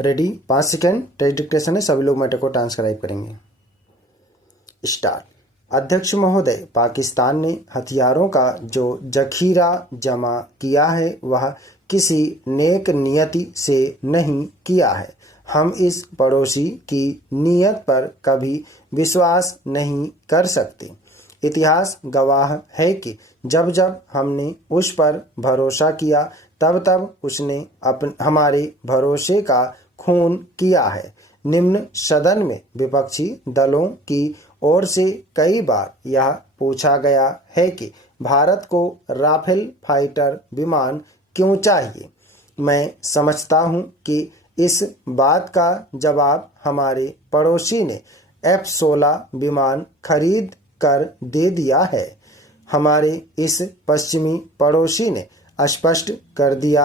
Ready? 5 second test dictation है, सभी लोग मैटर को ट्रांसक्राइब करेंगे। स्टार्ट। अध्यक्ष महोदय, पाकिस्तान ने हथियारों का जो जखीरा जमा किया है वह किसी नेक नियति से नहीं किया है। हम इस पड़ोसी की नीयत पर कभी विश्वास नहीं कर सकते। इतिहास गवाह है कि जब जब हमने उस पर भरोसा किया तब तब उसने हमारे भरोसे का खून किया है। निम्न सदन में विपक्षी दलों की ओर से कई बार यह पूछा गया है कि भारत को राफेल फाइटर विमान क्यों चाहिए। मैं समझता हूं कि इस बात का जवाब हमारे पड़ोसी ने F-16 विमान खरीद कर दे दिया है। हमारे इस पश्चिमी पड़ोसी ने स्पष्ट कर दिया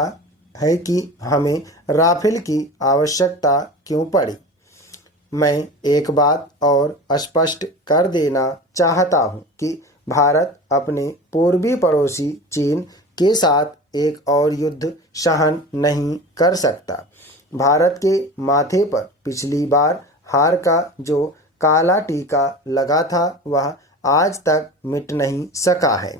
है कि हमें राफेल की आवश्यकता क्यों पड़ी। मैं एक बात और स्पष्ट कर देना चाहता हूं कि भारत अपने पूर्वी पड़ोसी चीन के साथ एक और युद्ध सहन नहीं कर सकता। भारत के माथे पर पिछली बार हार का जो काला टीका लगा था वह आज तक मिट नहीं सका है।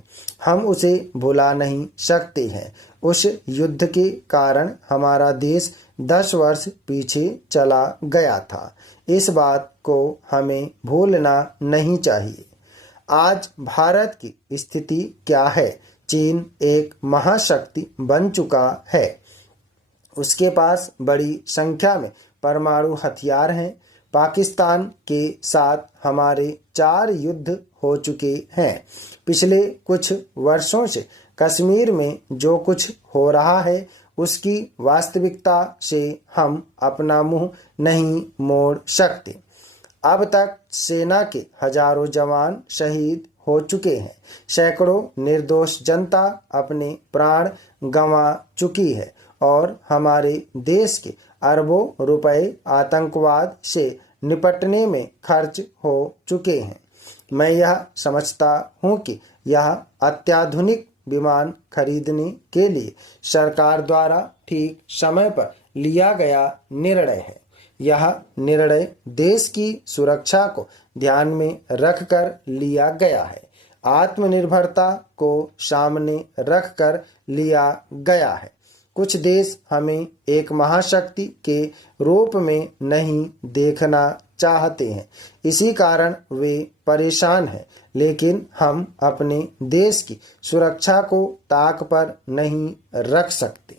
हम उसे भुला नहीं सकते हैं। उस युद्ध के कारण हमारा देश 10 वर्ष पीछे चला गया था। इस बात को हमें भूलना नहीं चाहिए। आज भारत की स्थिति क्या है? चीन एक महाशक्ति बन चुका है। उसके पास बड़ी संख्या में परमाणु हथियार हैं। पाकिस्तान के साथ हमारे 4 युद्ध हो चुके हैं। पिछले कुछ वर्षों से कश्मीर में जो कुछ हो रहा है उसकी वास्तविकता से हम अपना मुंह नहीं मोड़ सकते। अब तक सेना के हजारों जवान शहीद हो चुके हैं। सैकड़ों निर्दोष जनता अपने प्राण गंवा चुकी है और हमारे देश के अरबों रुपए आतंकवाद से निपटने में खर्च हो चुके हैं। मैं यह समझता हूं कि यह अत्याधुनिक विमान खरीदने के लिए सरकार द्वारा ठीक समय पर लिया गया निर्णय है। यह निर्णय देश की सुरक्षा को ध्यान में रखकर लिया गया है। आत्मनिर्भरता को सामने रखकर लिया गया है। कुछ देश हमें एक महाशक्ति के रूप में नहीं देखना चाहते हैं, इसी कारण वे परेशान हैं। लेकिन हम अपने देश की सुरक्षा को ताक पर नहीं रख सकते।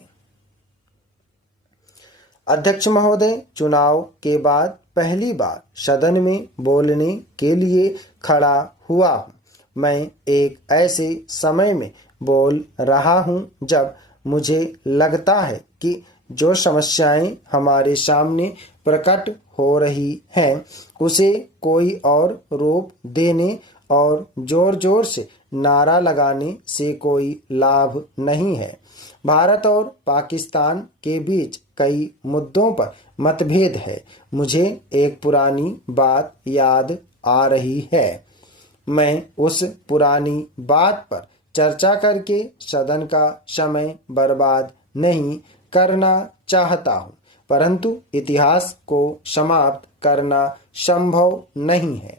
अध्यक्ष महोदय, चुनाव के बाद पहली बार सदन में बोलने के लिए खड़ा हुआ हूँ। मैं एक ऐसे समय में बोल रहा हूँ जब मुझे लगता है कि जो समस्याएं हमारे सामने प्रकट हो रही हैं उसे कोई और रूप देने और जोर जोर से नारा लगाने से कोई लाभ नहीं है। भारत और पाकिस्तान के बीच कई मुद्दों पर मतभेद है। मुझे एक पुरानी बात याद आ रही है। मैं उस पुरानी बात पर चर्चा करके सदन का समय बर्बाद नहीं करना चाहता हूं, परंतु इतिहास को समाप्त करना संभव नहीं है।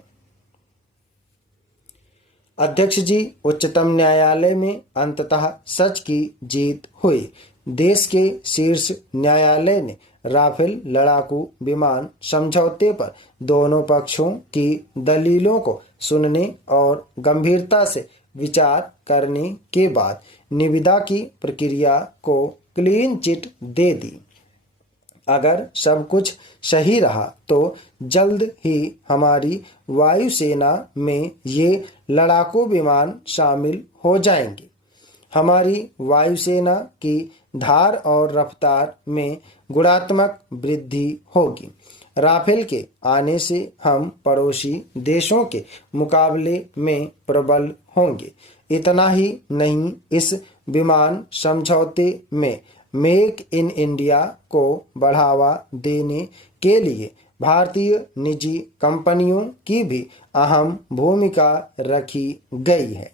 अध्यक्ष जी, उच्चतम न्यायालय में अंततः सच की जीत हुई। देश के शीर्ष न्यायालय ने राफेल लड़ाकू विमान समझौते पर दोनों पक्षों की दलीलों को सुनने और गंभीरता से विचार करने के बाद निविदा की प्रक्रिया को क्लीन चिट दे दी। अगर सब कुछ सही रहा तो जल्द ही हमारी वायुसेना में ये लड़ाकू विमान शामिल हो जाएंगे। हमारी वायुसेना की धार और रफ्तार में गुणात्मक वृद्धि होगी। राफेल के आने से हम पड़ोसी देशों के मुकाबले में प्रबल होंगे। इतना ही नहीं, इस विमान समझौते में मेक इन इंडिया को बढ़ावा देने के लिए भारतीय निजी कंपनियों की भी अहम भूमिका रखी गई है।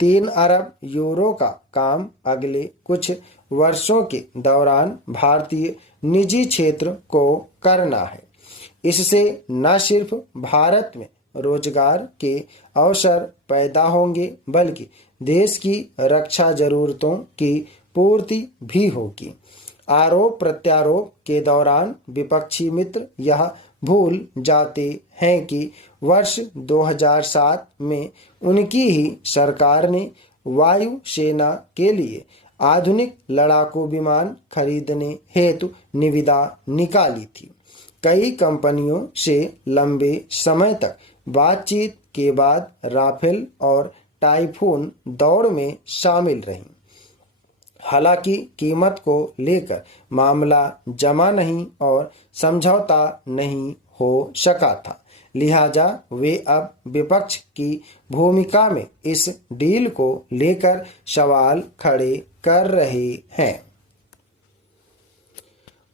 3 अरब यूरो का काम अगले कुछ वर्षों के दौरान भारतीय निजी क्षेत्र को करना है। इससे न सिर्फ भारत में रोजगार के अवसर पैदा होंगे बल्कि देश की रक्षा जरूरतों की पूर्ति भी होगी। आरोप प्रत्यारोप के दौरान विपक्षी मित्र यह भूल जाते हैं कि वर्ष 2007 में उनकी ही सरकार ने वायु सेना के लिए आधुनिक लड़ाकू विमान खरीदने हेतु निविदा निकाली थी। कई कंपनियों से लंबे समय तक बातचीत के बाद राफेल और टाइफून दौड़ में शामिल रहीं। हालांकि कीमत को लेकर मामला जमा नहीं और समझौता नहीं हो सका था, लिहाजा वे अब विपक्ष की भूमिका में इस डील को लेकर सवाल खड़े कर रहे हैं।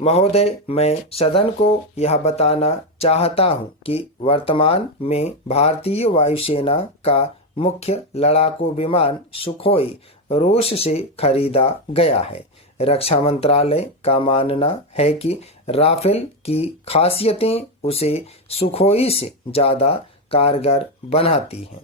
महोदय, मैं सदन को यह बताना चाहता हूं कि वर्तमान में भारतीय वायुसेना का मुख्य लड़ाकू विमान सुखोई रूस से खरीदा गया है। रक्षा मंत्रालय का मानना है कि राफेल की खासियतें उसे सुखोई से ज़्यादा कारगर बनाती हैं।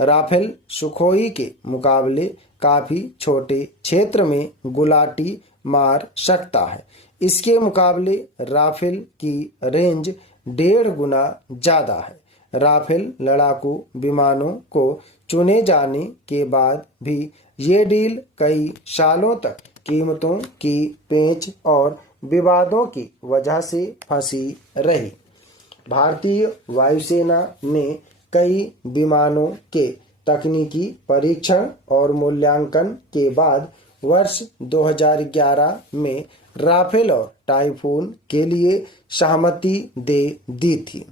राफेल सुखोई के मुकाबले काफ़ी छोटे क्षेत्र में गुलाटी मार सकता है। इसके मुकाबले राफेल की रेंज 1.5 गुना ज़्यादा है। राफेल लड़ाकू विमानों को चुने जाने के बाद भी ये डील कई सालों तक कीमतों की पेंच और विवादों की वजह से फंसी रही। भारतीय वायुसेना ने कई विमानों के तकनीकी परीक्षण और मूल्यांकन के बाद वर्ष 2011 में राफेल और टाइफून के लिए सहमति दे दी थी।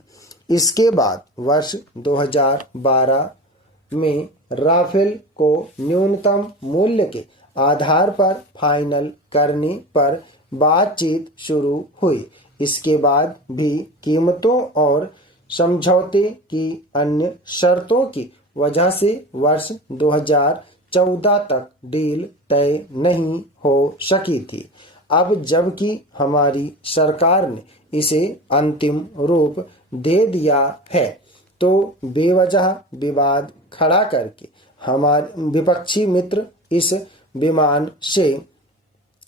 इसके बाद वर्ष 2012 में राफेल को न्यूनतम मूल्य के आधार पर फाइनल करने पर बातचीत शुरू हुई। इसके बाद भी कीमतों और समझौते की अन्य शर्तों की वजह से वर्ष 2014 तक डील तय नहीं हो सकी थी। अब जबकि हमारी सरकार ने इसे अंतिम रूप दे दिया है, तो बेवजह विवाद खड़ा करके हमारे विपक्षी मित्र इस विमान से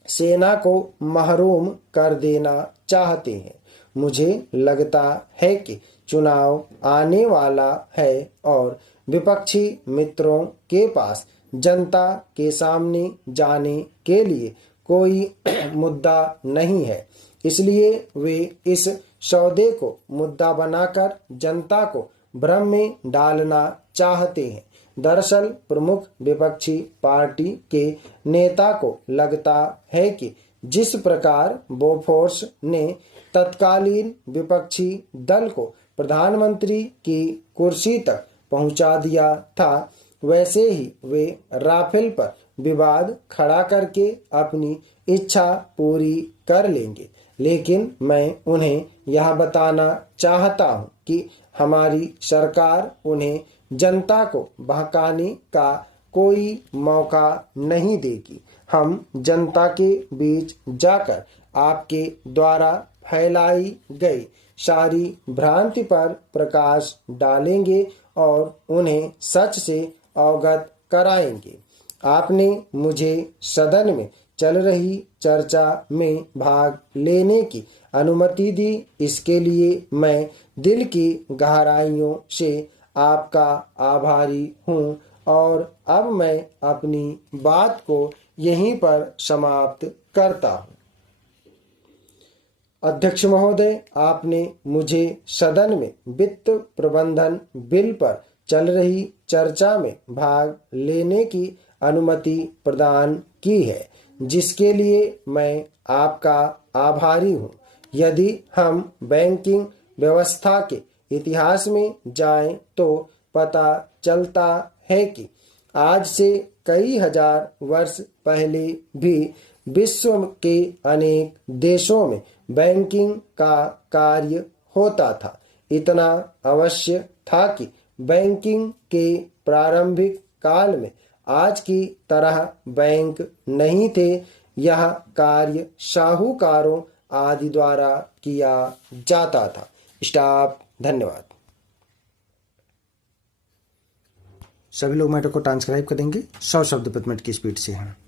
सेना को महरूम कर देना चाहते हैं। मुझे लगता है कि चुनाव आने वाला है और विपक्षी मित्रों के पास जनता के सामने जाने के लिए कोई मुद्दा नहीं है, इसलिए वे इस सौदे को मुद्दा बनाकर जनता को भ्रम में डालना चाहते हैं। दरअसल प्रमुख विपक्षी पार्टी के नेता को लगता है कि जिस प्रकार बोफोर्स ने तत्कालीन विपक्षी दल को प्रधानमंत्री की कुर्सी तक पहुंचा दिया था, वैसे ही वे राफेल पर विवाद खड़ा करके अपनी इच्छा पूरी कर लेंगे। लेकिन मैं उन्हें यह बताना चाहता हूं कि हमारी सरकार उन्हें जनता को बहकाने का कोई मौका नहीं देगी। हम जनता के बीच जाकर आपके द्वारा फैलाई गई सारी भ्रांति पर प्रकाश डालेंगे और उन्हें सच से अवगत कराएंगे। आपने मुझे सदन में चल रही चर्चा में भाग लेने की अनुमति दी, इसके लिए मैं दिल की गहराइयों से आपका आभारी हूँ और अब मैं अपनी बात को यहीं पर समाप्त करता हूँ। अध्यक्ष महोदय, आपने मुझे सदन में वित्त प्रबंधन बिल पर चल रही चर्चा में भाग लेने की अनुमति प्रदान की है, जिसके लिए मैं आपका आभारी हूँ। यदि हम बैंकिंग व्यवस्था के इतिहास में जाएं तो पता चलता है कि आज से कई हजार वर्ष पहले भी विश्व के अनेक देशों में बैंकिंग का कार्य होता था। इतना अवश्य था कि बैंकिंग के प्रारंभिक काल में आज की तरह बैंक नहीं थे। यह कार्य साहूकारों आदि द्वारा किया जाता था। स्टॉप। धन्यवाद। सभी लोग मैटर को ट्रांसक्राइब करेंगे 100 शब्द प्रति मिनट की स्पीड से हैं।